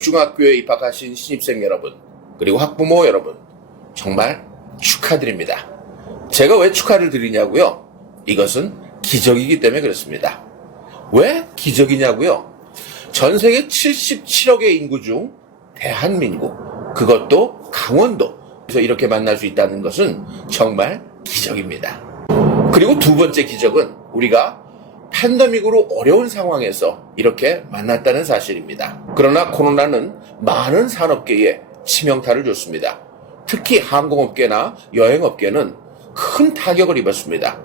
중학교에 입학하신 신입생 여러분, 그리고 학부모 여러분, 정말 축하드립니다. 제가 왜 축하를 드리냐고요? 이것은 기적이기 때문에 그렇습니다. 왜 기적이냐고요? 전 세계 77억의 인구 중 대한민국, 그것도 강원도에서 이렇게 만날 수 있다는 것은 정말 기적입니다. 그리고 두 번째 기적은 우리가 팬데믹으로 어려운 상황에서 이렇게 만났다는 사실입니다. 그러나 코로나는 많은 산업계에 치명타를 줬습니다. 특히 항공업계나 여행업계는 큰 타격을 입었습니다.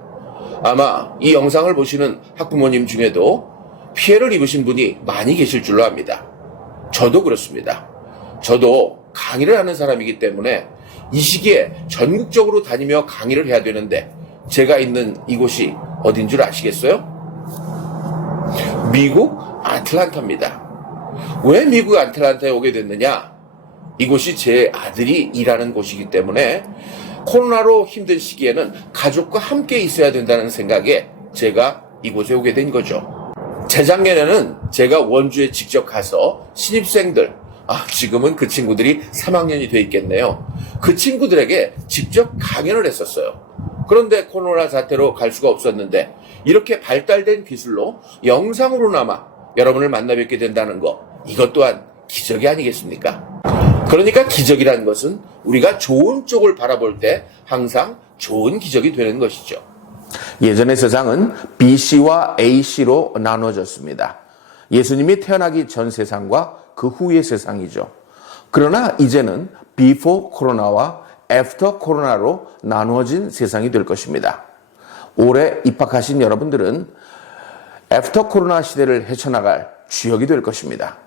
아마 이 영상을 보시는 학부모님 중에도 피해를 입으신 분이 많이 계실 줄로 압니다. 저도 그렇습니다. 저도 강의를 하는 사람이기 때문에 이 시기에 전국적으로 다니며 강의를 해야 되는데 제가 있는 이곳이 어딘 줄 아시겠어요? 미국 아틀란타입니다. 왜 미국 아틀란타에 오게 됐느냐? 이곳이 제 아들이 일하는 곳이기 때문에 코로나로 힘든 시기에는 가족과 함께 있어야 된다는 생각에 제가 이곳에 오게 된 거죠. 재작년에는 제가 원주에 직접 가서 신입생들, 지금은 그 친구들이 3학년이 돼 있겠네요. 그 친구들에게 직접 강연을 했었어요. 그런데 코로나 사태로 갈 수가 없었는데 이렇게 발달된 기술로 영상으로나마 여러분을 만나 뵙게 된다는 거, 이것 또한 기적이 아니겠습니까? 그러니까 기적이라는 것은 우리가 좋은 쪽을 바라볼 때 항상 좋은 기적이 되는 것이죠. 예전의 세상은 BC와 AC로 나눠졌습니다. 예수님이 태어나기 전 세상과 그 후의 세상이죠. 그러나 이제는 Before 코로나와 After 코로나로 나누어진 세상이 될 것입니다. 올해 입학하신 여러분들은 After 코로나 시대를 헤쳐나갈 주역이 될 것입니다.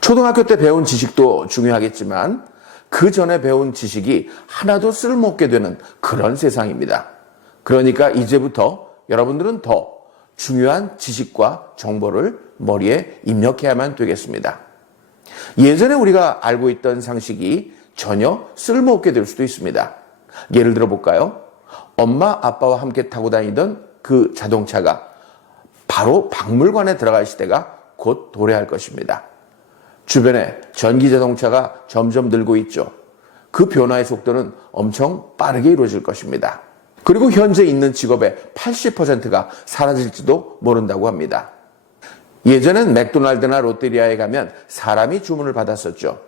초등학교 때 배운 지식도 중요하겠지만 그 전에 배운 지식이 하나도 쓸모없게 되는 그런 세상입니다. 그러니까 이제부터 여러분들은 더 중요한 지식과 정보를 머리에 입력해야만 되겠습니다. 예전에 우리가 알고 있던 상식이 전혀 쓸모없게 될 수도 있습니다. 예를 들어 볼까요? 엄마, 아빠와 함께 타고 다니던 그 자동차가 바로 박물관에 들어갈 시대가 곧 도래할 것입니다. 주변에 전기자동차가 점점 늘고 있죠. 그 변화의 속도는 엄청 빠르게 이루어질 것입니다. 그리고 현재 있는 직업의 80%가 사라질지도 모른다고 합니다. 예전엔 맥도날드나 롯데리아에 가면 사람이 주문을 받았었죠.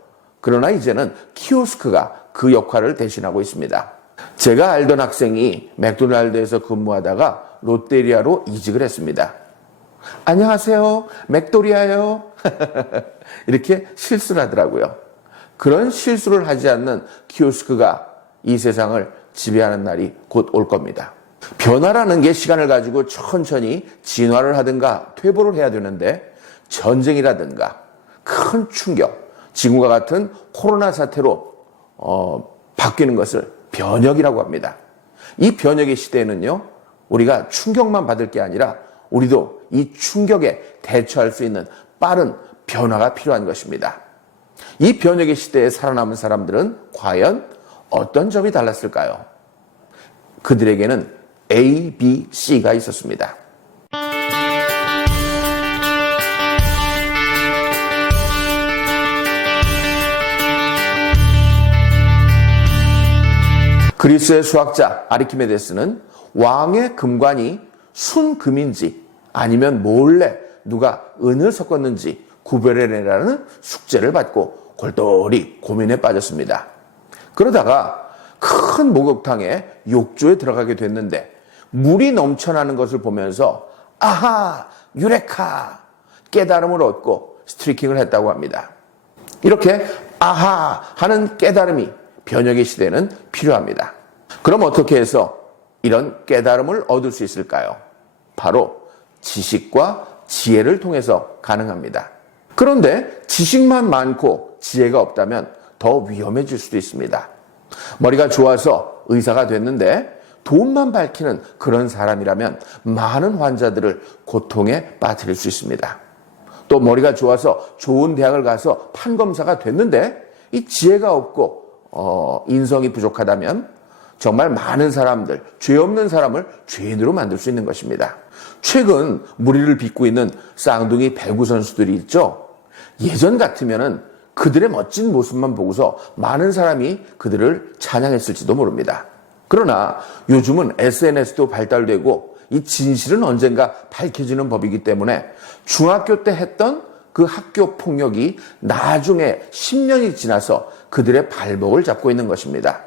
그러나 이제는 키오스크가 그 역할을 대신하고 있습니다. 제가 알던 학생이 맥도날드에서 근무하다가 롯데리아로 이직을 했습니다. 안녕하세요, 맥도리아요. 이렇게 실수를 하더라고요. 그런 실수를 하지 않는 키오스크가 이 세상을 지배하는 날이 곧 올 겁니다. 변화라는 게 시간을 가지고 천천히 진화를 하든가 퇴보를 해야 되는데 전쟁이라든가 큰 충격, 지금과 같은 코로나 사태로 바뀌는 것을 변혁이라고 합니다. 이 변혁의 시대에는요, 우리가 충격만 받을 게 아니라 우리도 이 충격에 대처할 수 있는 빠른 변화가 필요한 것입니다. 이 변혁의 시대에 살아남은 사람들은 과연 어떤 점이 달랐을까요? 그들에게는 A, B, C가 있었습니다. 그리스의 수학자 아르키메데스는 왕의 금관이 순금인지 아니면 몰래 누가 은을 섞었는지 구별해내라는 숙제를 받고 골똘히 고민에 빠졌습니다. 그러다가 큰 목욕탕에 욕조에 들어가게 됐는데 물이 넘쳐나는 것을 보면서 아하, 유레카, 깨달음을 얻고 스트리킹을 했다고 합니다. 이렇게 아하 하는 깨달음이 변혁의 시대에는 필요합니다. 그럼 어떻게 해서 이런 깨달음을 얻을 수 있을까요? 바로 지식과 지혜를 통해서 가능합니다. 그런데 지식만 많고 지혜가 없다면 더 위험해질 수도 있습니다. 머리가 좋아서 의사가 됐는데 돈만 밝히는 그런 사람이라면 많은 환자들을 고통에 빠뜨릴 수 있습니다. 또 머리가 좋아서 좋은 대학을 가서 판검사가 됐는데 이 지혜가 없고 인성이 부족하다면 정말 많은 사람들, 죄 없는 사람을 죄인으로 만들 수 있는 것입니다. 최근 무리를 빚고 있는 쌍둥이 배구 선수들이 있죠. 예전 같으면은 그들의 멋진 모습만 보고서 많은 사람이 그들을 찬양했을지도 모릅니다. 그러나 요즘은 SNS도 발달되고 이 진실은 언젠가 밝혀지는 법이기 때문에 중학교 때 했던 그 학교 폭력이 나중에 10년이 지나서 그들의 발목을 잡고 있는 것입니다.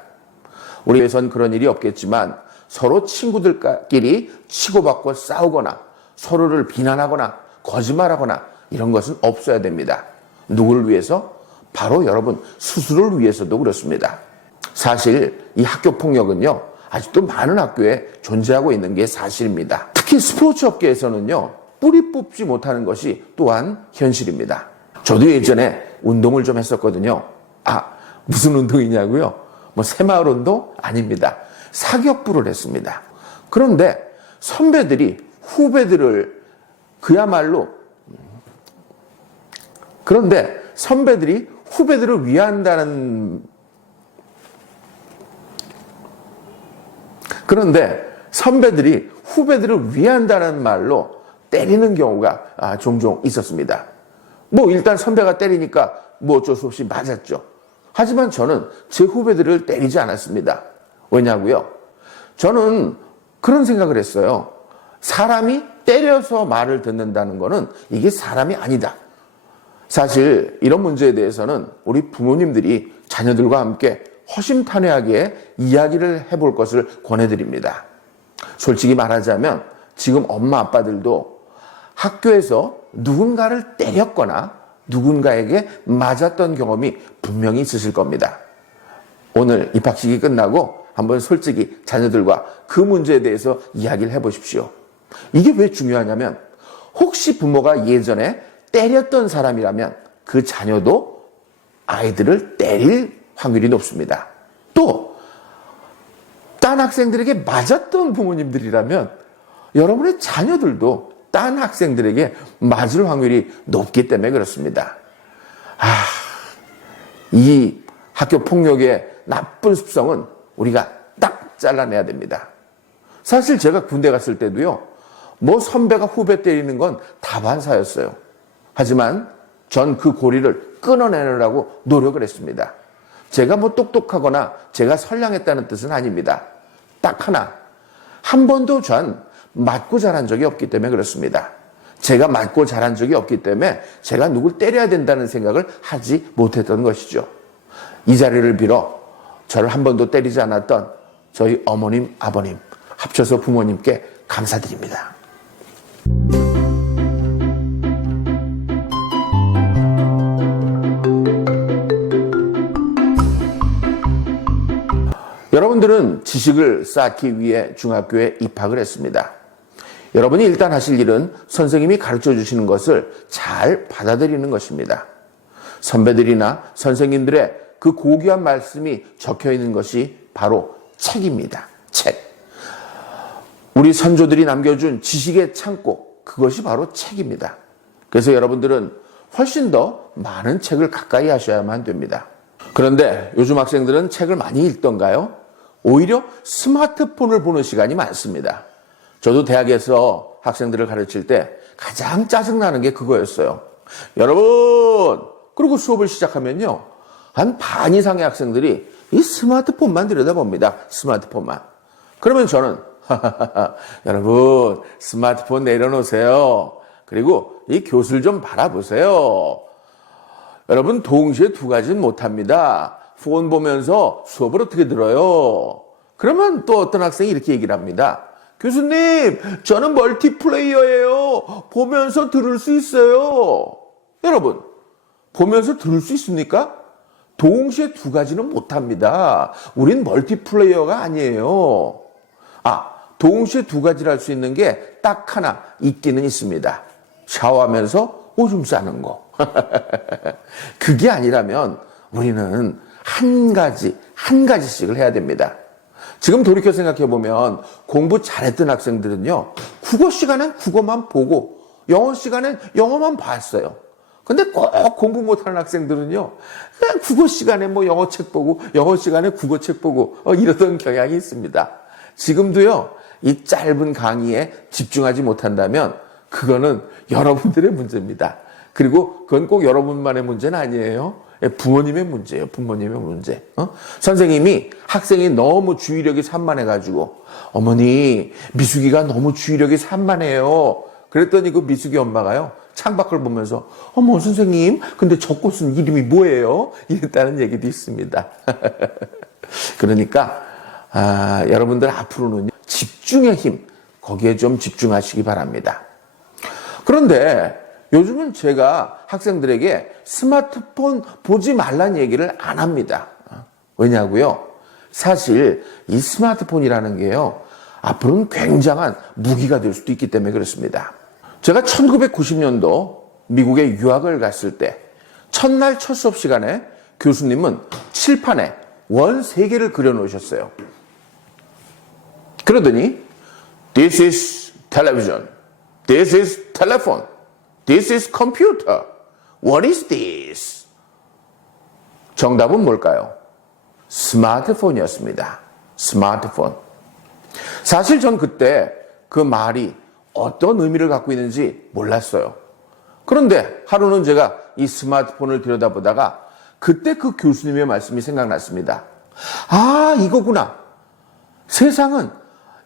우리 에선 그런 일이 없겠지만 서로 친구들끼리 치고받고 싸우거나 서로를 비난하거나 거짓말하거나 이런 것은 없어야 됩니다. 누구를 위해서? 바로 여러분 스스로를 위해서도 그렇습니다. 사실 이 학교 폭력은요 아직도 많은 학교에 존재하고 있는 게 사실입니다. 특히 스포츠 업계에서는요 뿌리 뽑지 못하는 것이 또한 현실입니다. 저도 예전에 운동을 좀 했었거든요. 무슨 운동이냐고요? 새마을 운동? 아닙니다. 사격부를 했습니다. 그런데 선배들이 후배들을 후배들을 위한다는 말로 때리는 경우가 종종 있었습니다. 일단 선배가 때리니까 어쩔 수 없이 맞았죠. 하지만 저는 제 후배들을 때리지 않았습니다. 왜냐고요? 저는 그런 생각을 했어요. 사람이 때려서 말을 듣는다는 거는 이게 사람이 아니다. 사실 이런 문제에 대해서는 우리 부모님들이 자녀들과 함께 허심탄회하게 이야기를 해볼 것을 권해드립니다. 솔직히 말하자면 지금 엄마 아빠들도 학교에서 누군가를 때렸거나 누군가에게 맞았던 경험이 분명히 있으실 겁니다. 오늘 입학식이 끝나고 한번 솔직히 자녀들과 그 문제에 대해서 이야기를 해보십시오. 이게 왜 중요하냐면 혹시 부모가 예전에 때렸던 사람이라면 그 자녀도 아이들을 때릴 확률이 높습니다. 또 딴 학생들에게 맞았던 부모님들이라면 여러분의 자녀들도 딴 학생들에게 맞을 확률이 높기 때문에 그렇습니다. 이 학교 폭력의 나쁜 습성은 우리가 딱 잘라내야 됩니다. 사실 제가 군대 갔을 때도요, 선배가 후배 때리는 건 다반사였어요. 하지만 전 그 고리를 끊어내느라고 노력을 했습니다. 제가 똑똑하거나 제가 선량했다는 뜻은 아닙니다. 딱 하나, 한 번도 전 맞고 자란 적이 없기 때문에 그렇습니다. 제가 맞고 자란 적이 없기 때문에 제가 누굴 때려야 된다는 생각을 하지 못했던 것이죠. 이 자리를 빌어 저를 한 번도 때리지 않았던 저희 어머님, 아버님, 합쳐서 부모님께 감사드립니다. 여러분들은 지식을 쌓기 위해 중학교에 입학을 했습니다. 여러분이 일단 하실 일은 선생님이 가르쳐 주시는 것을 잘 받아들이는 것입니다. 선배들이나 선생님들의 그 고귀한 말씀이 적혀 있는 것이 바로 책입니다. 책. 우리 선조들이 남겨준 지식의 창고, 그것이 바로 책입니다. 그래서 여러분들은 훨씬 더 많은 책을 가까이 하셔야만 됩니다. 그런데 요즘 학생들은 책을 많이 읽던가요? 오히려 스마트폰을 보는 시간이 많습니다. 저도 대학에서 학생들을 가르칠 때 가장 짜증나는 게 그거였어요. 여러분! 그리고 수업을 시작하면요, 한 반 이상의 학생들이 이 스마트폰만 들여다봅니다. 스마트폰만. 그러면 저는 여러분 스마트폰 내려놓으세요. 그리고 이 교수를 좀 바라보세요. 여러분 동시에 두 가지는 못합니다. 폰 보면서 수업을 어떻게 들어요? 그러면 또 어떤 학생이 이렇게 얘기를 합니다. 교수님, 저는 멀티플레이어예요. 보면서 들을 수 있어요. 여러분, 보면서 들을 수 있습니까? 동시에 두 가지는 못합니다. 우린 멀티플레이어가 아니에요. 동시에 두 가지를 할 수 있는 게 딱 하나 있기는 있습니다. 샤워하면서 오줌 싸는 거. 그게 아니라면 우리는 한 가지씩을 해야 됩니다. 지금 돌이켜 생각해 보면 공부 잘했던 학생들은요, 국어 시간엔 국어만 보고 영어 시간엔 영어만 봤어요. 근데 꼭 공부 못하는 학생들은요, 그냥 국어 시간에 뭐 영어 책 보고, 영어 시간에 국어 책 보고, 이러던 경향이 있습니다. 지금도요, 이 짧은 강의에 집중하지 못한다면, 그거는 여러분들의 문제입니다. 그리고 그건 꼭 여러분만의 문제는 아니에요. 부모님의 문제예요. 부모님의 문제. 선생님이 학생이 너무 주의력이 산만해가지고, 어머니, 미숙이가 너무 주의력이 산만해요. 그랬더니 그 미숙이 엄마가요, 창밖을 보면서, 어머, 선생님, 근데 저 꽃은 이름이 뭐예요? 이랬다는 얘기도 있습니다. 그러니까, 여러분들 앞으로는 집중의 힘, 거기에 좀 집중하시기 바랍니다. 그런데 요즘은 제가 학생들에게 스마트폰 보지 말란 얘기를 안 합니다. 왜냐고요? 사실 이 스마트폰이라는 게요, 앞으로는 굉장한 무기가 될 수도 있기 때문에 그렇습니다. 제가 1990년도 미국에 유학을 갔을 때 첫날 첫 수업 시간에 교수님은 칠판에 원 3개를 그려놓으셨어요. 그러더니 This is television. This is telephone. This is computer. What is this? 정답은 뭘까요? 스마트폰이었습니다. 스마트폰. 사실 전 그때 그 말이 어떤 의미를 갖고 있는지 몰랐어요. 그런데 하루는 제가 이 스마트폰을 들여다보다가 그때 그 교수님의 말씀이 생각났습니다. 아, 이거구나. 세상은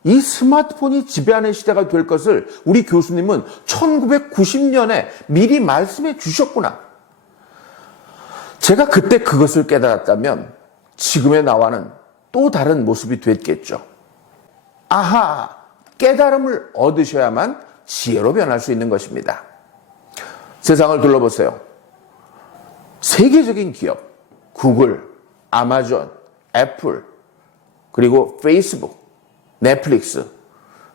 이 스마트폰이 지배하는 시대가 될 것을 우리 교수님은 1990년에 미리 말씀해 주셨구나. 제가 그때 그것을 깨달았다면 지금의 나와는 또 다른 모습이 됐겠죠. 아하, 깨달음을 얻으셔야만 지혜로 변할 수 있는 것입니다. 세상을 둘러보세요. 세계적인 기업, 구글, 아마존, 애플, 그리고 페이스북, 넷플릭스,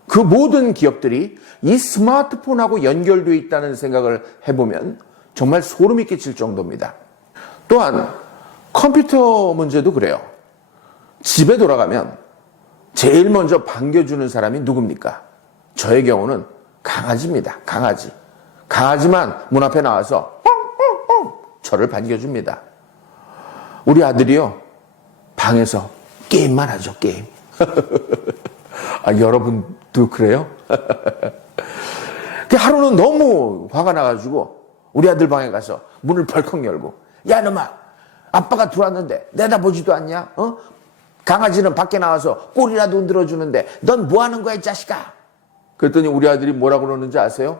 그 모든 기업들이 이 스마트폰하고 연결되어 있다는 생각을 해보면 정말 소름이 끼칠 정도입니다. 또한 컴퓨터 문제도 그래요. 집에 돌아가면 제일 먼저 반겨주는 사람이 누굽니까? 저의 경우는 강아지입니다. 강아지. 강아지만 문 앞에 나와서 저를 반겨줍니다. 우리 아들이요, 방에서 게임만 하죠, 게임. 여러분도 그래요? 하루는 너무 화가 나가지고 우리 아들 방에 가서 문을 벌컥 열고, 야, 놈아, 아빠가 들어왔는데 내다보지도 않냐? 강아지는 밖에 나와서 꼬리라도 흔들어주는데 넌 뭐 하는 거야, 이 자식아? 그랬더니 우리 아들이 뭐라고 그러는지 아세요?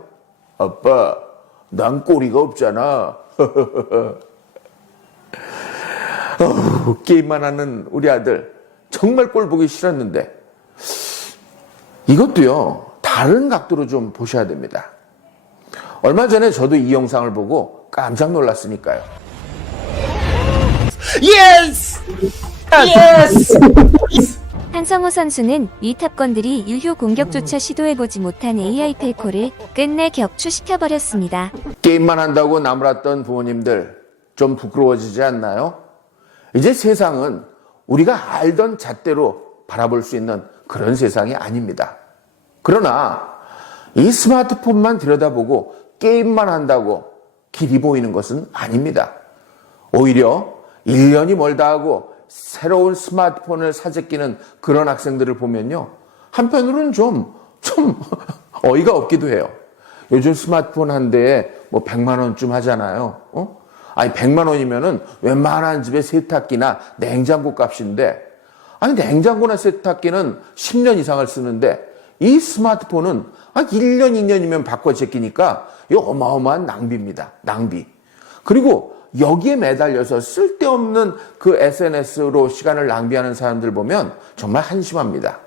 아빠, 난 꼬리가 없잖아. 게임만 하는 우리 아들, 정말 꼴 보기 싫었는데, 이것도요, 다른 각도로 좀 보셔야 됩니다. 얼마 전에 저도 이 영상을 보고 깜짝 놀랐으니까요. Yes! Yes! 한성우 선수는 이 탑건들이 유효 공격조차 시도해보지 못한 AI 펠코를 끝내 격추시켜버렸습니다. 게임만 한다고 나무랐던 부모님들, 좀 부끄러워지지 않나요? 이제 세상은 우리가 알던 잣대로 바라볼 수 있는 그런 세상이 아닙니다. 그러나 이 스마트폰만 들여다보고 게임만 한다고 길이 보이는 것은 아닙니다. 오히려 1년이 멀다 하고 새로운 스마트폰을 사재끼는 그런 학생들을 보면요, 한편으로는 좀 어이가 없기도 해요. 요즘 스마트폰 한 대에 뭐 100만 원쯤 하잖아요. 아니 100만 원이면은 웬만한 집에 세탁기나 냉장고 값인데, 아니 냉장고나 세탁기는 10년 이상을 쓰는데 이 스마트폰은 1년, 2년이면 바꿔 제끼니까 이거 어마어마한 낭비입니다. 낭비. 그리고 여기에 매달려서 쓸데없는 그 SNS로 시간을 낭비하는 사람들 보면 정말 한심합니다.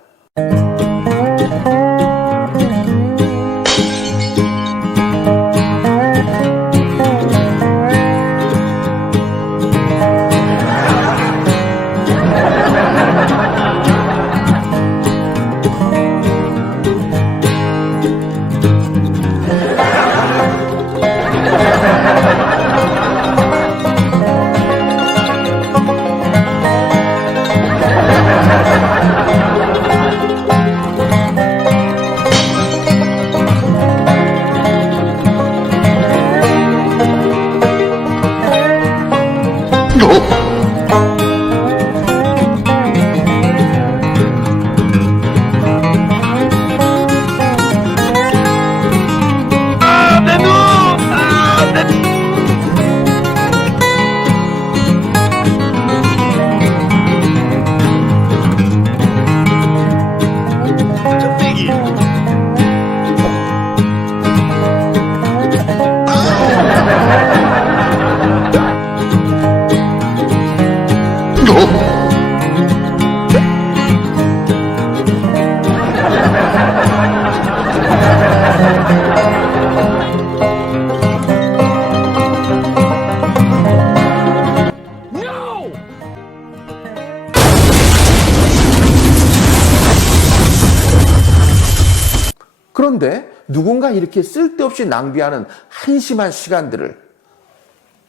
그런데 누군가 이렇게 쓸데없이 낭비하는 한심한 시간들을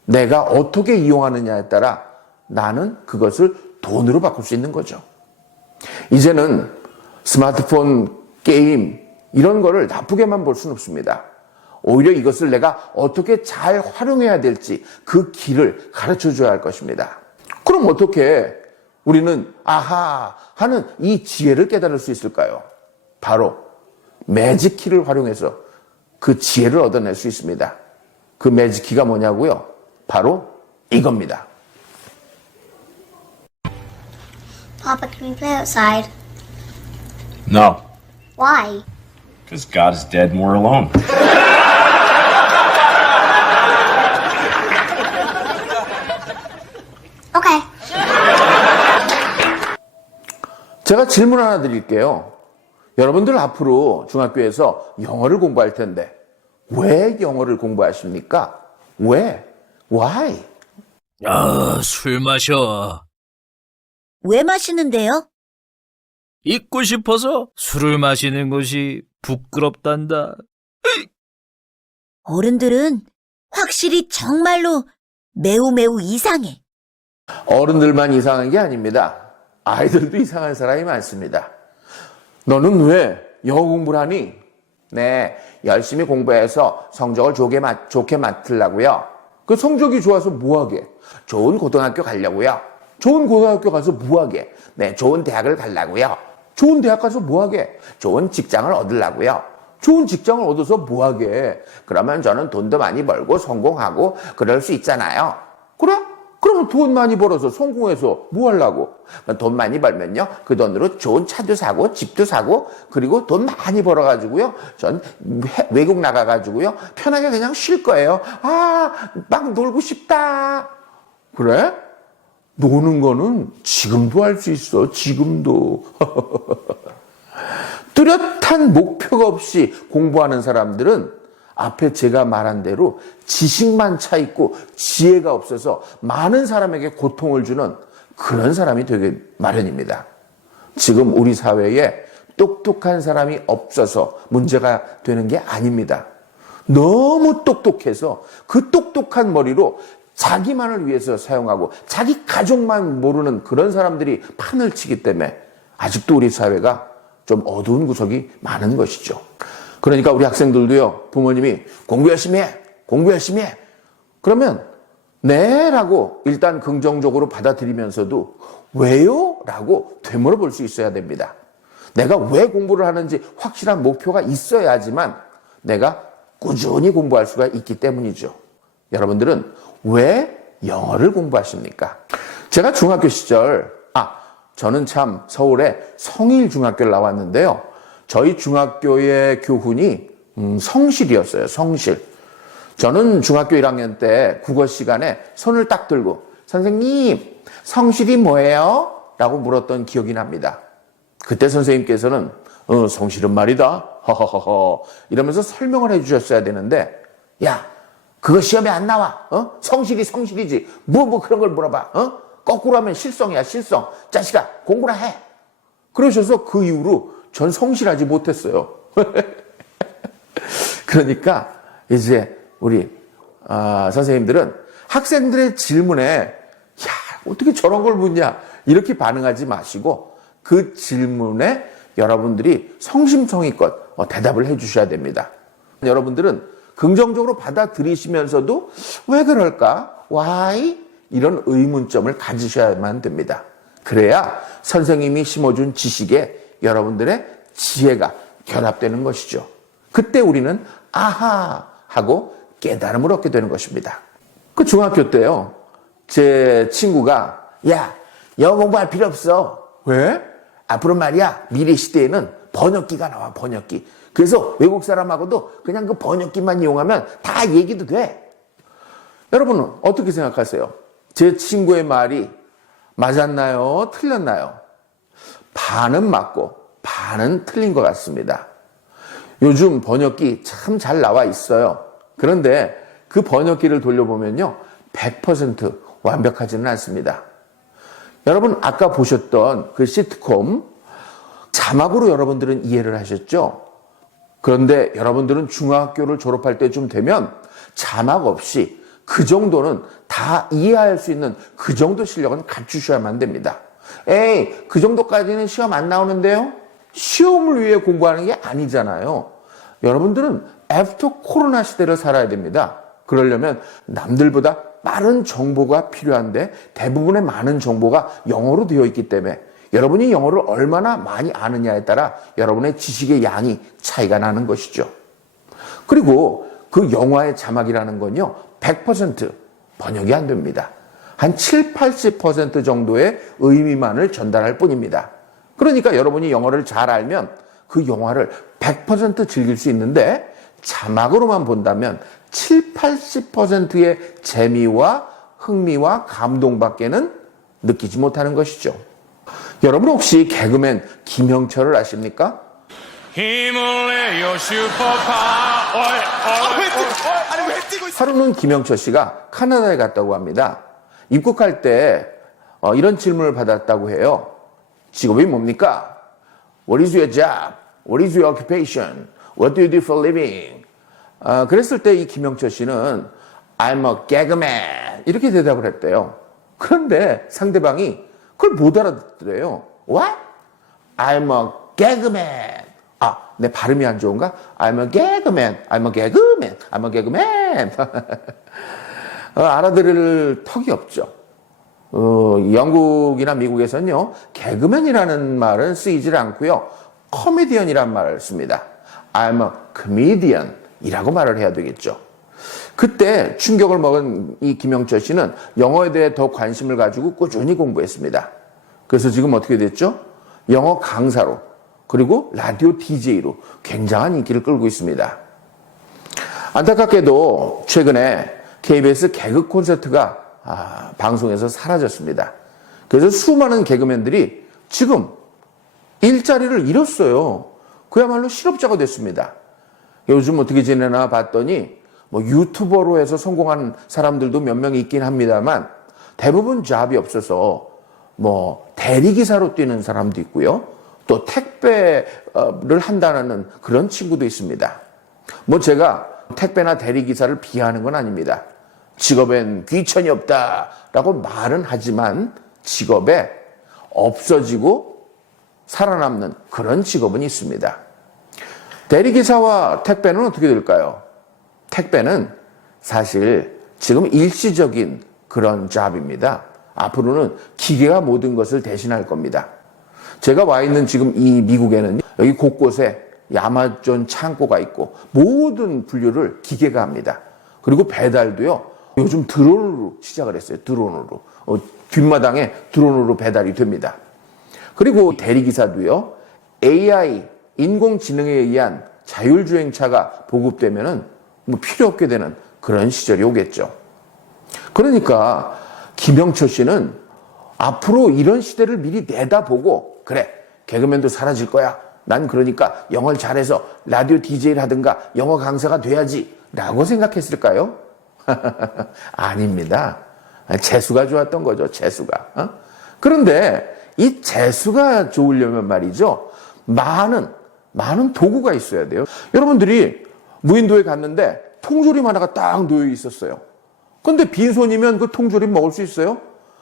내가 어떻게 이용하느냐에 따라 나는 그것을 돈으로 바꿀 수 있는 거죠. 이제는 스마트폰, 게임 이런 거를 나쁘게만 볼 수는 없습니다. 오히려 이것을 내가 어떻게 잘 활용해야 될지 그 길을 가르쳐 줘야 할 것입니다. 그럼 어떻게 우리는 아하 하는 이 지혜를 깨달을 수 있을까요? 바로 매직키를 활용해서 그 지혜를 얻어낼 수 있습니다. 그 매직키가 뭐냐고요? 바로 이겁니다. Papa, can we play outside? No, Why? because God is dead and we're alone. Okay. 제가 질문 하나 드릴게요. 여러분들 앞으로 중학교에서 영어를 공부할 텐데 왜 영어를 공부하십니까? 왜? Why? 술 마셔. 왜 마시는데요? 잊고 싶어서 술을 마시는 것이 부끄럽단다. 어른들은 확실히 정말로 매우 이상해. 어른들만 이상한 게 아닙니다. 아이들도 이상한 사람이 많습니다. 너는 왜 영어 공부를 하니? 네, 열심히 공부해서 성적을 좋게 맡으려고요. 그 성적이 좋아서 뭐하게? 좋은 고등학교 가려고요. 좋은 고등학교 가서 뭐하게? 네, 좋은 대학을 가려고요. 좋은 대학 가서 뭐하게? 좋은 직장을 얻으려고요. 좋은 직장을 얻어서 뭐하게? 그러면 저는 돈도 많이 벌고 성공하고 그럴 수 있잖아요. 그래? 그러면 돈 많이 벌어서 성공해서 뭐 하려고? 돈 많이 벌면요, 그 돈으로 좋은 차도 사고 집도 사고 그리고 돈 많이 벌어가지고요, 전 외국 나가가지고요 편하게 그냥 쉴 거예요. 막 놀고 싶다. 그래? 노는 거는 지금도 할 수 있어. 지금도. 뚜렷한 목표가 없이 공부하는 사람들은 앞에 제가 말한 대로 지식만 차 있고 지혜가 없어서 많은 사람에게 고통을 주는 그런 사람이 되게 마련입니다. 지금 우리 사회에 똑똑한 사람이 없어서 문제가 되는 게 아닙니다. 너무 똑똑해서 그 똑똑한 머리로 자기만을 위해서 사용하고 자기 가족만 모르는 그런 사람들이 판을 치기 때문에 아직도 우리 사회가 좀 어두운 구석이 많은 것이죠. 그러니까 우리 학생들도요, 부모님이 공부 열심히 해, 공부 열심히 해. 그러면 네 라고 일단 긍정적으로 받아들이면서도 왜요? 라고 되물어볼 수 있어야 됩니다. 내가 왜 공부를 하는지 확실한 목표가 있어야지만 내가 꾸준히 공부할 수가 있기 때문이죠. 여러분들은 왜 영어를 공부하십니까? 제가 중학교 시절, 저는 참 서울의 성일중학교를 나왔는데요. 저희 중학교의 교훈이 성실이었어요. 성실. 저는 중학교 1학년 때 국어 시간에 손을 딱 들고 선생님, 성실이 뭐예요? 라고 물었던 기억이 납니다. 그때 선생님께서는 성실은 말이다. 허허허허 이러면서 설명을 해주셨어야 되는데, 야, 그거 시험에 안 나와. 성실이 성실이지. 뭐 그런 걸 물어봐. 거꾸로 하면 실성이야, 실성. 자식아, 공부나 해. 그러셔서 그 이후로 전 성실하지 못했어요. 그러니까 이제 우리 선생님들은 학생들의 질문에 야, 어떻게 저런 걸 묻냐 이렇게 반응하지 마시고 그 질문에 여러분들이 성심성의껏 대답을 해 주셔야 됩니다. 여러분들은 긍정적으로 받아들이시면서도 왜 그럴까? Why? 이런 의문점을 가지셔야만 됩니다. 그래야 선생님이 심어준 지식에 여러분들의 지혜가 결합되는 것이죠. 그때 우리는 아하 하고 깨달음을 얻게 되는 것입니다. 그 중학교 때요, 제 친구가 야, 영어 공부할 필요 없어. 왜? 앞으로 말이야, 미래 시대에는 번역기가 나와, 번역기. 그래서 외국 사람하고도 그냥 그 번역기만 이용하면 다 얘기도 돼. 여러분은 어떻게 생각하세요? 제 친구의 말이 맞았나요? 틀렸나요? 반은 맞고 반은 틀린 것 같습니다. 요즘 번역기 참 잘 나와 있어요. 그런데 그 번역기를 돌려보면요, 100% 완벽하지는 않습니다. 여러분 아까 보셨던 그 시트콤 자막으로 여러분들은 이해를 하셨죠? 그런데 여러분들은 중학교를 졸업할 때쯤 되면 자막 없이 그 정도는 다 이해할 수 있는 그 정도 실력은 갖추셔야만 됩니다. 에이, 그 정도까지는 시험 안 나오는데요? 시험을 위해 공부하는 게 아니잖아요. 여러분들은 애프터 코로나 시대를 살아야 됩니다. 그러려면 남들보다 빠른 정보가 필요한데 대부분의 많은 정보가 영어로 되어 있기 때문에 여러분이 영어를 얼마나 많이 아느냐에 따라 여러분의 지식의 양이 차이가 나는 것이죠. 그리고 그 영화의 자막이라는 건요, 100% 번역이 안 됩니다. 한 7, 80% 정도의 의미만을 전달할 뿐입니다. 그러니까 여러분이 영어를 잘 알면 그 영화를 100% 즐길 수 있는데 자막으로만 본다면 7, 80%의 재미와 흥미와 감동밖에는 느끼지 못하는 것이죠. 여러분 혹시 개그맨 김영철을 아십니까? 힘을 내요 슈퍼파워. 하루는 김영철 씨가 카나다에 갔다고 합니다. 입국할 때 이런 질문을 받았다고 해요. 직업이 뭡니까? What is your job? What is your occupation? What do you do for a living? 그랬을 때 이 김영철 씨는 I'm a gagman 이렇게 대답을 했대요. 그런데 상대방이 그걸 못 알아듣더래요. What? I'm a gagman. 내 발음이 안 좋은가? I'm a gagman. I'm a gagman. I'm a gagman. 알아들을 턱이 없죠. 영국이나 미국에서는요, 개그맨이라는 말은 쓰이질 않고요, 코미디언이라는 말을 씁니다. I'm a comedian 이라고 말을 해야 되겠죠. 그때 충격을 먹은 이 김영철 씨는 영어에 대해 더 관심을 가지고 꾸준히 공부했습니다. 그래서 지금 어떻게 됐죠? 영어 강사로, 그리고 라디오 DJ로 굉장한 인기를 끌고 있습니다. 안타깝게도 최근에 KBS 개그 콘서트가 방송에서 사라졌습니다. 그래서 수많은 개그맨들이 지금 일자리를 잃었어요. 그야말로 실업자가 됐습니다. 요즘 어떻게 지내나 봤더니 유튜버로 해서 성공한 사람들도 몇 명 있긴 합니다만 대부분 잡이 없어서 대리기사로 뛰는 사람도 있고요. 또 택배를 한다는 그런 친구도 있습니다. 제가 택배나 대리기사를 비하하는 건 아닙니다. 직업엔 귀천이 없다라고 말은 하지만 직업에 없어지고 살아남는 그런 직업은 있습니다. 대리기사와 택배는 어떻게 될까요? 택배는 사실 지금 일시적인 그런 잡입니다. 앞으로는 기계가 모든 것을 대신할 겁니다. 제가 와 있는 지금 이 미국에는 여기 곳곳에 아마존 창고가 있고 모든 분류를 기계가 합니다. 그리고 배달도요, 요즘 드론으로 시작을 했어요. 드론으로. 뒷마당에 드론으로 배달이 됩니다. 그리고 대리기사도요, AI, 인공지능에 의한 자율주행차가 보급되면은 필요 없게 되는 그런 시절이 오겠죠. 그러니까 김영철 씨는 앞으로 이런 시대를 미리 내다보고, 그래, 개그맨도 사라질 거야. 난 그러니까 영어를 잘해서 라디오 DJ를 하든가 영어 강사가 돼야지 라고 생각했을까요? 아닙니다. 재수가 좋았던 거죠, 재수가. 그런데 이 재수가 좋으려면 말이죠, 많은 도구가 있어야 돼요. 여러분들이 무인도에 갔는데 통조림 하나가 딱 놓여 있었어요. 근데 빈손이면 그 통조림 먹을 수 있어요?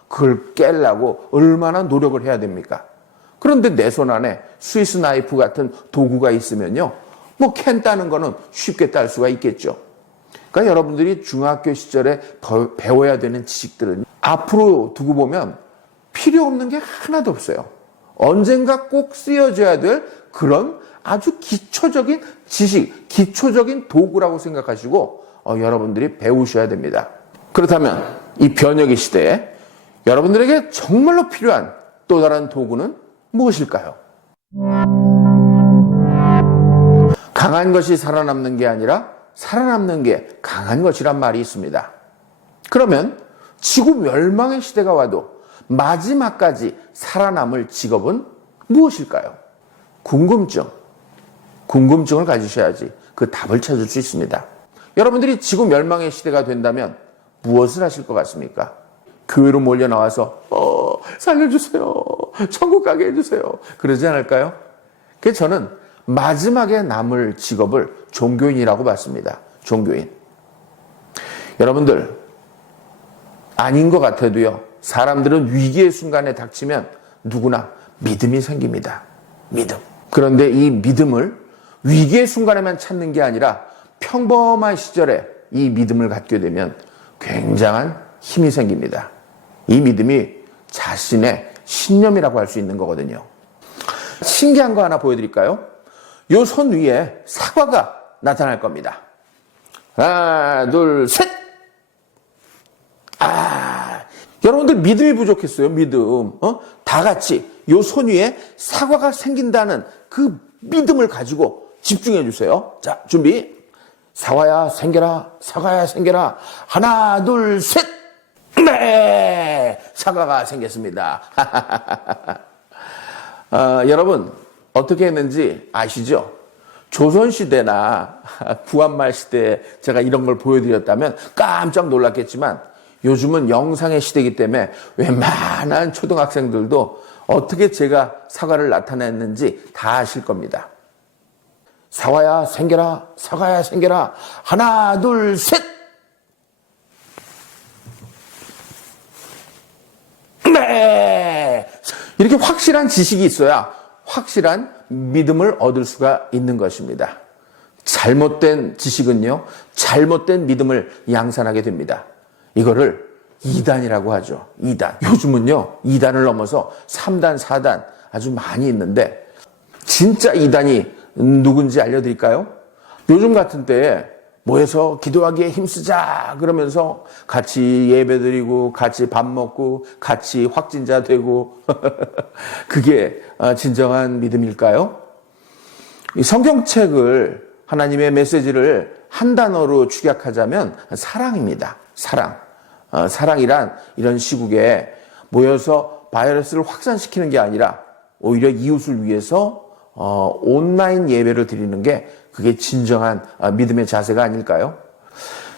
그걸 깨려고 얼마나 노력을 해야 됩니까? 그런데 내 손 안에 스위스 나이프 같은 도구가 있으면요, 캔 따는 거는 쉽게 딸 수가 있겠죠. 그러니까 여러분들이 중학교 시절에 배워야 되는 지식들은 앞으로 두고 보면 필요 없는 게 하나도 없어요. 언젠가 꼭 쓰여져야 될 그런 아주 기초적인 지식, 기초적인 도구라고 생각하시고 여러분들이 배우셔야 됩니다. 그렇다면 이 변혁의 시대에 여러분들에게 정말로 필요한 또 다른 도구는 무엇일까요? 강한 것이 살아남는 게 아니라 살아남는 게 강한 것이란 말이 있습니다. 그러면 지구 멸망의 시대가 와도 마지막까지 살아남을 직업은 무엇일까요? 궁금증을 가지셔야지 그 답을 찾을 수 있습니다. 여러분들이 지구 멸망의 시대가 된다면 무엇을 하실 것 같습니까? 교회로 몰려 나와서 살려주세요. 천국 가게 해주세요. 그러지 않을까요? 그래서 저는 마지막에 남을 직업을 종교인이라고 봤습니다. 종교인. 여러분들 아닌 것 같아도요. 사람들은 위기의 순간에 닥치면 누구나 믿음이 생깁니다. 믿음. 그런데 이 믿음을 위기의 순간에만 찾는 게 아니라 평범한 시절에 이 믿음을 갖게 되면 굉장한 힘이 생깁니다. 이 믿음이 자신의 신념이라고 할 수 있는 거거든요. 신기한 거 하나 보여드릴까요? 요 손 위에 사과가 나타날 겁니다. 하나, 둘, 셋! 여러분들 믿음이 부족했어요. 믿음. 다 같이 요 손 위에 사과가 생긴다는 그 믿음을 가지고 집중해 주세요. 자, 준비. 사과야 생겨라. 사과야 생겨라. 하나, 둘, 셋. 네, 사과가 생겼습니다. 여러분 어떻게 했는지 아시죠? 조선시대나 구한말 시대에 제가 이런 걸 보여드렸다면 깜짝 놀랐겠지만 요즘은 영상의 시대이기 때문에 웬만한 초등학생들도 어떻게 제가 사과를 나타냈는지 다 아실 겁니다. 사과야 생겨라. 사과야 생겨라. 하나, 둘, 셋. 네. 이렇게 확실한 지식이 있어야 확실한 믿음을 얻을 수가 있는 것입니다. 잘못된 지식은요, 잘못된 믿음을 양산하게 됩니다. 이거를 2단이라고 하죠. 2단. 요즘은요, 2단을 넘어서 3단, 4단 아주 많이 있는데 진짜 2단이 누군지 알려드릴까요? 요즘 같은 때에 모여서 기도하기에 힘쓰자 그러면서 같이 예배드리고 같이 밥 먹고 같이 확진자 되고 그게 진정한 믿음일까요? 이 성경책을 하나님의 메시지를 한 단어로 축약하자면 사랑입니다. 사랑. 사랑이란 이런 시국에 모여서 바이러스를 확산시키는 게 아니라 오히려 이웃을 위해서 온라인 예배를 드리는 게 그게 진정한 믿음의 자세가 아닐까요?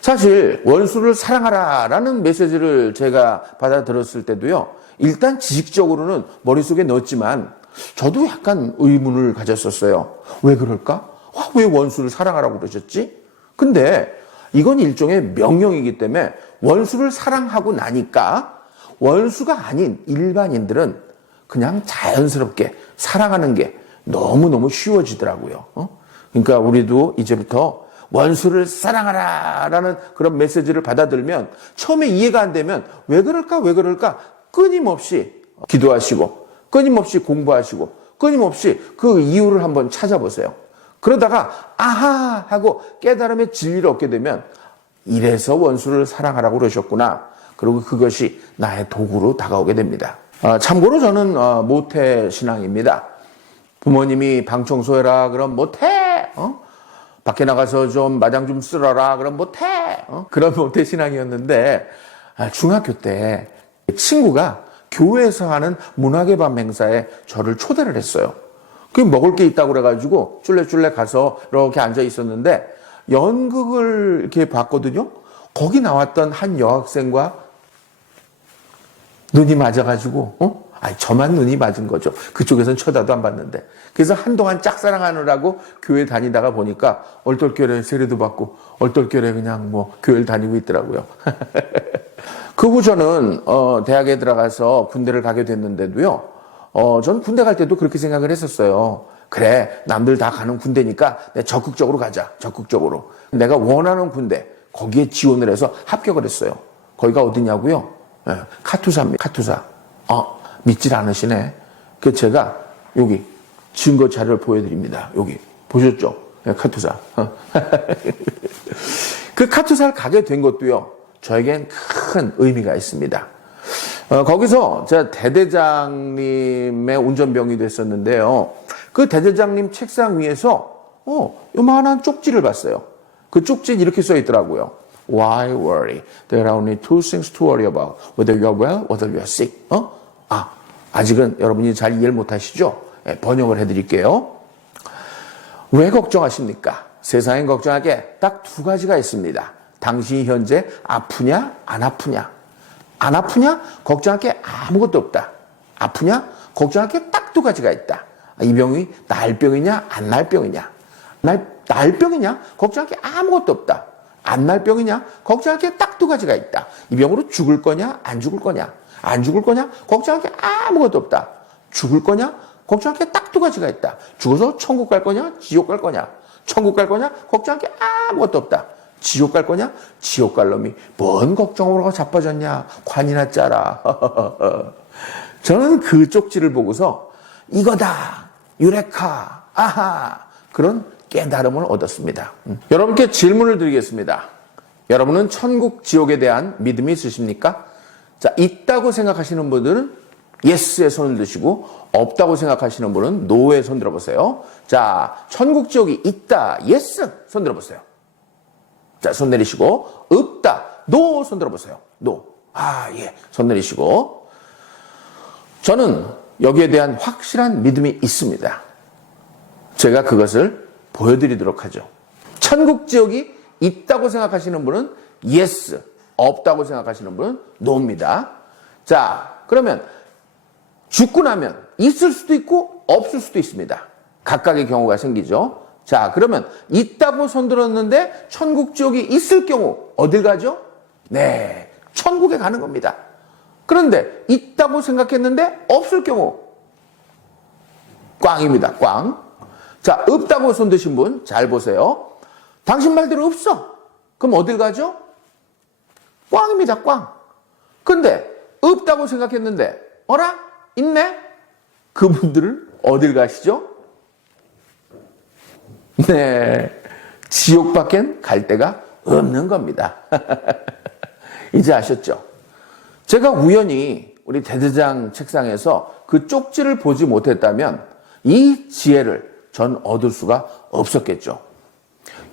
사실 원수를 사랑하라라는 메시지를 제가 받아들었을 때도요. 일단 지식적으로는 머릿속에 넣었지만 저도 약간 의문을 가졌었어요. 왜 그럴까? 왜 원수를 사랑하라고 그러셨지? 근데 이건 일종의 명령이기 때문에 원수를 사랑하고 나니까 원수가 아닌 일반인들은 그냥 자연스럽게 사랑하는 게 너무너무 쉬워지더라고요. 그러니까 우리도 이제부터 원수를 사랑하라라는 그런 메시지를 받아들면 처음에 이해가 안 되면 왜 그럴까 끊임없이 기도하시고 끊임없이 공부하시고 끊임없이 그 이유를 한번 찾아보세요. 그러다가 아하 하고 깨달음의 진리를 얻게 되면 이래서 원수를 사랑하라고 그러셨구나. 그리고 그것이 나의 도구로 다가오게 됩니다. 참고로 저는 모태 신앙입니다. 부모님이 방 청소해라 그럼 못해. 밖에 나가서 좀 마당 좀 쓸어라 그럼 못해. 그런 모태 신앙이었는데 중학교 때 친구가 교회에서 하는 문학의 밤 행사에 저를 초대를 했어요. 그 먹을 게 있다고 그래가지고 쫄래쫄래 가서 이렇게 앉아 있었는데 연극을 이렇게 봤거든요. 거기 나왔던 한 여학생과 눈이 맞아가지고 저만 눈이 맞은 거죠. 그쪽에서는 쳐다도 안 봤는데. 그래서 한동안 짝사랑하느라고 교회 다니다가 보니까 얼떨결에 세례도 받고 얼떨결에 그냥 교회를 다니고 있더라고요. 그 후 저는 대학에 들어가서 군대를 가게 됐는데도요. 전 군대 갈 때도 그렇게 생각을 했었어요. 그래, 남들 다 가는 군대니까 내가 적극적으로 가자. 적극적으로. 내가 원하는 군대 거기에 지원을 해서 합격을 했어요. 거기가 어디냐고요? 예, 카투사입니다. 카투사. 믿질 않으시네. 그 제가 여기 증거 자료를 보여드립니다. 여기 보셨죠? 예, 카투사. 그 카투사를 가게 된 것도요, 저에겐 큰 의미가 있습니다. 거기서 제가 대대장님의 운전병이 됐었는데요. 그 대대장님 책상 위에서 요만한 쪽지를 봤어요. 그 쪽지에 이렇게 써 있더라고요. Why worry? There are only two things to worry about. Whether you are well, whether you are sick. 아직은 여러분이 잘 이해를 못하시죠? 예, 번역을 해드릴게요. 왜 걱정하십니까? 세상에 걱정할 게 딱 두 가지가 있습니다. 당신이 현재 아프냐, 안 아프냐. 안 아프냐? 걱정할 게 아무것도 없다. 아프냐? 걱정할 게 딱 두 가지가 있다. 이 병이 날 병이냐, 안 날 병이냐. 날 병이냐? 걱정할 게 아무것도 없다. 안 날 병이냐? 걱정할 게 딱 두 가지가 있다. 이 병으로 죽을 거냐, 안 죽을 거냐. 안 죽을 거냐? 걱정할 게 아무것도 없다. 죽을 거냐? 걱정할 게 딱 두 가지가 있다. 죽어서 천국 갈 거냐? 지옥 갈 거냐? 천국 갈 거냐? 걱정할 게 아무것도 없다. 지옥 갈 거냐? 지옥 갈 놈이 뭔 걱정으로 자빠졌냐? 관이나 짜라. 저는 그 쪽지를 보고서 이거다. 유레카. 아하. 그런 깨달음을 얻었습니다. 여러분께 질문을 드리겠습니다. 여러분은 천국, 지옥에 대한 믿음이 있으십니까? 자, 있다고 생각하시는 분들은 예스의 손을 드시고, 없다고 생각하시는 분은 노의 손 들어보세요. 자, 천국, 지옥이 있다. 예스. 손 들어보세요. 자, 손 내리시고, 없다. 노. 손 들어보세요. 노. 예. 손 내리시고. 저는 여기에 대한 확실한 믿음이 있습니다. 제가 그것을 보여드리도록 하죠. 천국, 지옥이 있다고 생각하시는 분은 예스. 없다고 생각하시는 분은 노입니다. 자, 그러면 죽고 나면 있을 수도 있고 없을 수도 있습니다. 각각의 경우가 생기죠. 자, 그러면 있다고 손들었는데 천국, 지옥이 있을 경우 어딜 가죠? 네, 천국에 가는 겁니다. 그런데 있다고 생각했는데 없을 경우 꽝입니다. 꽝. 자, 없다고 손드신 분 잘 보세요. 당신 말대로 없어. 그럼 어딜 가죠? 꽝입니다. 꽝. 근데 없다고 생각했는데 어라? 있네? 그분들은 어딜 가시죠? 네, 지옥밖엔 갈 데가 없는 겁니다. 이제 아셨죠? 제가 우연히 우리 대대장 책상에서 그 쪽지를 보지 못했다면 이 지혜를 전 얻을 수가 없었겠죠.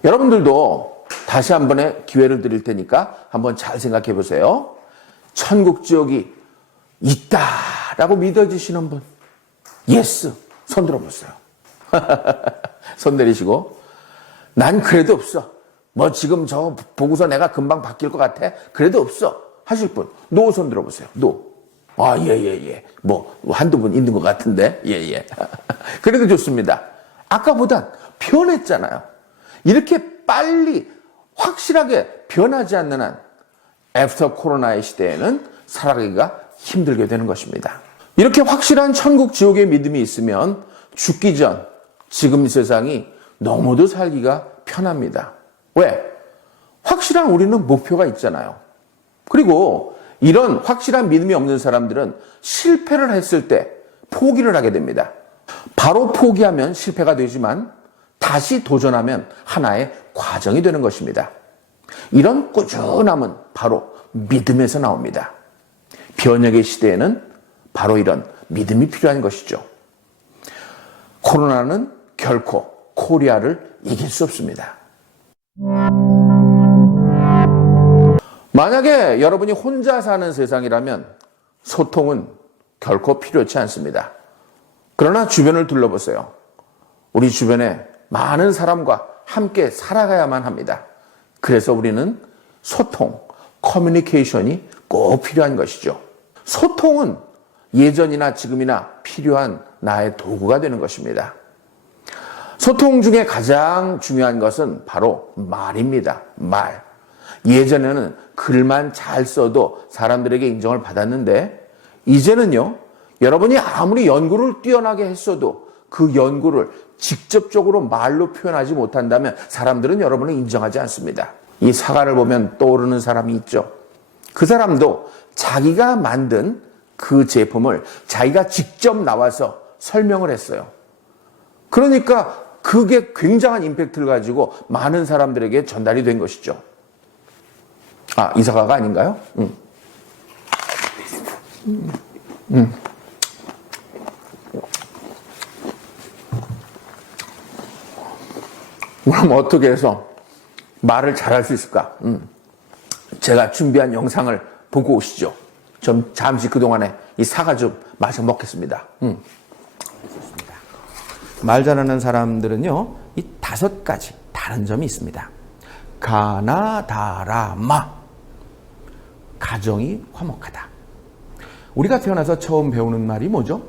여러분들도 다시 한 번의 기회를 드릴 테니까 한번 잘 생각해 보세요. 천국, 지옥이 있다라고 믿어지시는 분, 예스, 손 들어보세요. 손 내리시고, 난 그래도 없어. 뭐 지금 저 보고서 내가 금방 바뀔 것 같아. 그래도 없어. 하실 분, 노 손 들어보세요. 노. 예. 뭐 한두 분 있는 것 같은데, 예. 그래도 좋습니다. 아까보단 변했잖아요. 이렇게 빨리 확실하게 변하지 않는 한 애프터 코로나의 시대에는 살아가기가 힘들게 되는 것입니다. 이렇게 확실한 천국, 지옥의 믿음이 있으면 죽기 전 지금 이 세상이 너무도 살기가 편합니다. 왜? 확실한 우리는 목표가 있잖아요. 그리고 이런 확실한 믿음이 없는 사람들은 실패를 했을 때 포기를 하게 됩니다. 바로 포기하면 실패가 되지만 다시 도전하면 하나의 과정이 되는 것입니다. 이런 꾸준함은 바로 믿음에서 나옵니다. 변혁의 시대에는 바로 이런 믿음이 필요한 것이죠. 코로나는 결코 코리아를 이길 수 없습니다. 만약에 여러분이 혼자 사는 세상이라면 소통은 결코 필요치 않습니다. 그러나 주변을 둘러보세요. 우리 주변에 많은 사람과 함께 살아가야만 합니다. 그래서 우리는 소통, 커뮤니케이션이 꼭 필요한 것이죠. 소통은 예전이나 지금이나 필요한 나의 도구가 되는 것입니다. 소통 중에 가장 중요한 것은 바로 말입니다. 말. 예전에는 글만 잘 써도 사람들에게 인정을 받았는데 이제는요, 여러분이 아무리 연구를 뛰어나게 했어도 그 연구를 직접적으로 말로 표현하지 못한다면 사람들은 여러분을 인정하지 않습니다. 이 사과를 보면 떠오르는 사람이 있죠. 그 사람도 자기가 만든 그 제품을 자기가 직접 나와서 설명을 했어요. 그러니까 그게 굉장한 임팩트를 가지고 많은 사람들에게 전달이 된 것이죠. 아, 이 사과가 아닌가요? 그럼 어떻게 해서 말을 잘할 수 있을까? 제가 준비한 영상을 보고 오시죠. 좀 잠시 그동안에 이 사과 좀 마셔 먹겠습니다. 말 잘하는 사람들은요, 이 5가지 다른 점이 있습니다. 가나다라마. 가정이 화목하다. 우리가 태어나서 처음 배우는 말이 뭐죠?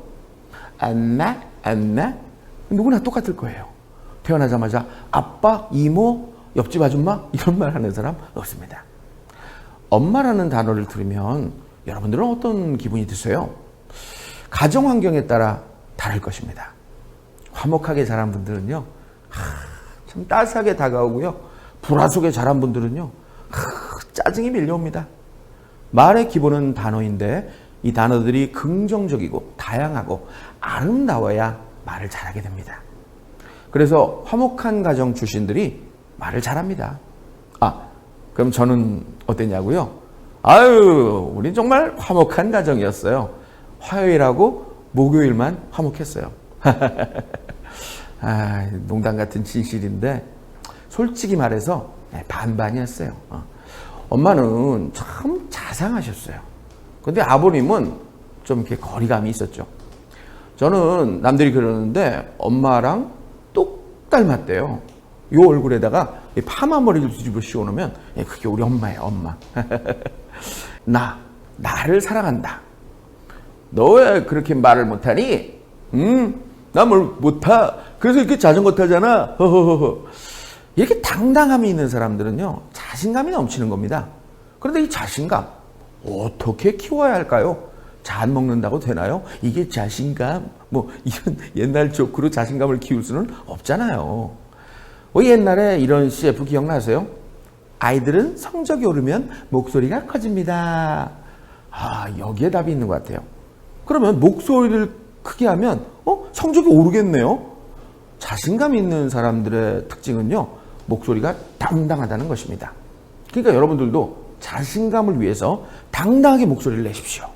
안나, 안나. 누구나 똑같을 거예요. 태어나자마자 아빠, 이모, 옆집 아줌마 이런 말 하는 사람 없습니다. 엄마라는 단어를 들으면 여러분들은 어떤 기분이 드세요? 가정 환경에 따라 다를 것입니다. 화목하게 자란 분들은요, 참 따스하게 다가오고요. 불화 속에 자란 분들은요, 짜증이 밀려옵니다. 말의 기본은 단어인데 이 단어들이 긍정적이고 다양하고 아름다워야 말을 잘하게 됩니다. 그래서 화목한 가정 출신들이 말을 잘합니다. 아, 그럼 저는 어땠냐고요? 아유, 우린 정말 화목한 가정이었어요. 화요일하고 목요일만 화목했어요. 아, 농담 같은 진실인데 솔직히 말해서 반반이었어요. 엄마는 참 자상하셨어요. 근데 아버님은 좀 이렇게 거리감이 있었죠. 저는 남들이 그러는데 엄마랑 똑 닮았대요. 이 얼굴에다가 파마 머리를 뒤집어 씌워놓으면 그게 우리 엄마예요, 엄마. 나를 사랑한다. 너 왜 그렇게 말을 못하니? 나 뭘 못하. 그래서 이렇게 자전거 타잖아. 허허허허. 이렇게 당당함이 있는 사람들은요, 자신감이 넘치는 겁니다. 그런데 이 자신감 어떻게 키워야 할까요? 잘 먹는다고 되나요? 이게 자신감? 뭐 이런 옛날 조크로 자신감을 키울 수는 없잖아요. 옛날에 이런 CF 기억나세요? 아이들은 성적이 오르면 목소리가 커집니다. 아, 여기에 답이 있는 것 같아요. 그러면 목소리를 크게 하면 성적이 오르겠네요. 자신감 있는 사람들의 특징은요, 목소리가 당당하다는 것입니다. 그러니까 여러분들도 자신감을 위해서 당당하게 목소리를 내십시오.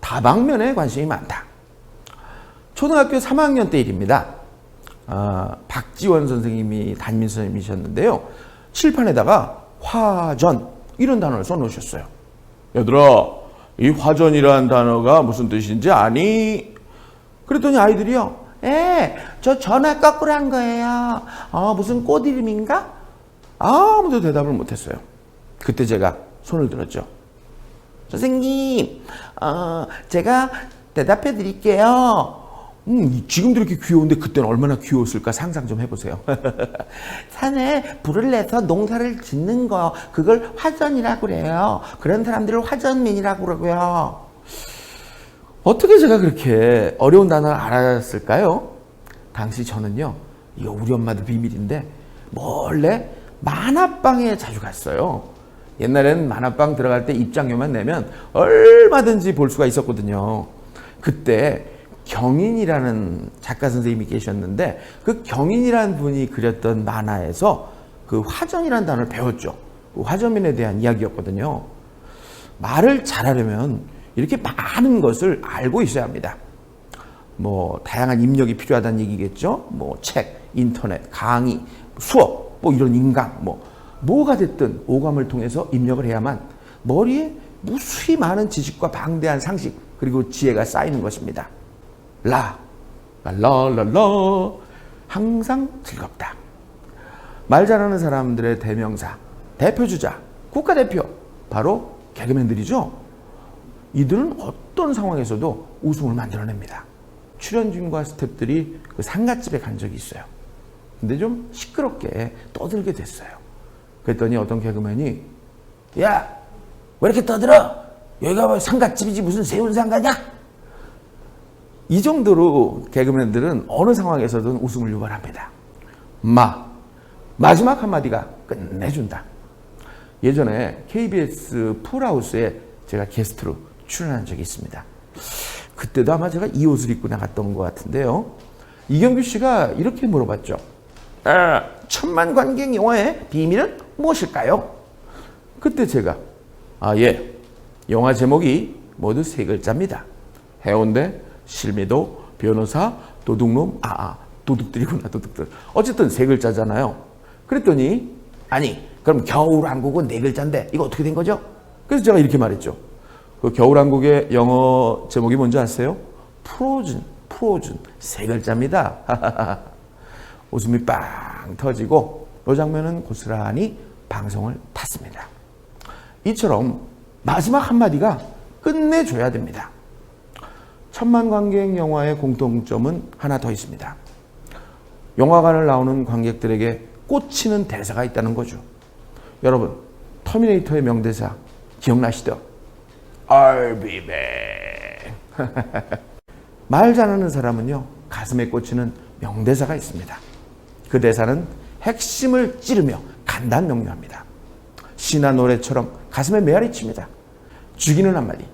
다방면에 관심이 많다. 초등학교 3학년 때 일입니다. 박지원 선생님이 담임 선생님이셨는데요. 칠판에다가 화전 이런 단어를 써놓으셨어요. 얘들아, 이 화전이라는 단어가 무슨 뜻인지 아니? 그랬더니 아이들이요, 저 전화 거꾸로 한 거예요. 무슨 꽃 이름인가? 아무도 대답을 못했어요. 그때 제가 손을 들었죠. 선생님, 제가 대답해 드릴게요. 지금도 이렇게 귀여운데 그때는 얼마나 귀여웠을까 상상 좀 해보세요. 산에 불을 내서 농사를 짓는 거, 그걸 화전이라고 그래요. 그런 사람들을 화전민이라고 그러고요. 어떻게 제가 그렇게 어려운 단어를 알았을까요? 당시 저는요, 이거 우리 엄마도 비밀인데 몰래 만화방에 자주 갔어요. 옛날에는 만화방 들어갈 때 입장료만 내면 얼마든지 볼 수가 있었거든요. 그때 경인이라는 작가 선생님이 계셨는데 그 경인이라는 분이 그렸던 만화에서 그 화전이라는 단어를 배웠죠. 그 화전민에 대한 이야기였거든요. 말을 잘하려면 이렇게 많은 것을 알고 있어야 합니다. 뭐 다양한 입력이 필요하다는 얘기겠죠. 뭐 책, 인터넷, 강의, 수업, 뭐 이런 인강, 뭐가 됐든 오감을 통해서 입력을 해야만 머리에 무수히 많은 지식과 방대한 상식 그리고 지혜가 쌓이는 것입니다. 라라라라 항상 즐겁다. 말 잘하는 사람들의 대명사, 대표주자, 국가대표 바로 개그맨들이죠. 이들은 어떤 상황에서도 웃음을 만들어냅니다. 출연진과 스태프들이 그 상갓집에 간 적이 있어요. 근데 좀 시끄럽게 떠들게 됐어요. 그랬더니 어떤 개그맨이 야, 왜 이렇게 떠들어? 여기가 뭐 상갓집이지 무슨 세운상가냐? 이 정도로 개그맨들은 어느 상황에서든 웃음을 유발합니다. 마지막 한마디가 끝내준다. 예전에 KBS 풀하우스에 제가 게스트로 출연한 적이 있습니다. 그때도 아마 제가 이 옷을 입고 나갔던 것 같은데요. 이경규 씨가 이렇게 물어봤죠. 천만 관객 영화의 비밀은 무엇일까요? 그때 제가 예, 영화 제목이 모두 세 글자입니다. 해운대, 실미도, 변호사, 도둑놈, 도둑들이구나, 도둑들. 어쨌든 세 글자잖아요. 그랬더니 아니, 그럼 겨울왕국은 네 글자인데 이거 어떻게 된 거죠? 그래서 제가 이렇게 말했죠. 그 겨울왕국의 영어 제목이 뭔지 아세요? 프로즌 세 글자입니다. 웃음이 빵 터지고 이 장면은 고스란히 방송을 탔습니다. 이처럼 마지막 한마디가 끝내줘야 됩니다. 천만 관객 영화의 공통점은 하나 더 있습니다. 영화관을 나오는 관객들에게 꽂히는 대사가 있다는 거죠. 여러분, 터미네이터의 명대사 기억나시죠? I'll be back. 말 잘하는 사람은요, 가슴에 꽂히는 명대사가 있습니다. 그 대사는 핵심을 찌르며 간단명료합니다. 시나 노래처럼 가슴에 메아리칩니다. 죽이는 한마디,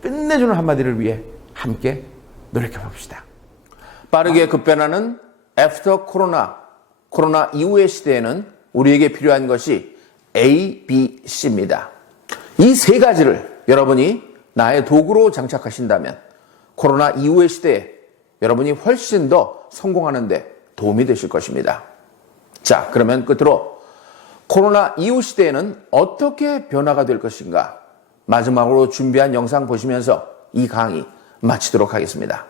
끝내주는 한마디를 위해 함께 노력해 봅시다. 빠르게 급변하는 애프터 코로나 이후의 시대에는 우리에게 필요한 것이 A, B, C입니다. 이 세 가지를 여러분이 나의 도구로 장착하신다면 코로나 이후의 시대에 여러분이 훨씬 더 성공하는 데 도움이 되실 것입니다. 자, 그러면 끝으로 코로나 이후 시대에는 어떻게 변화가 될 것인가? 마지막으로 준비한 영상 보시면서 이 강의 마치도록 하겠습니다.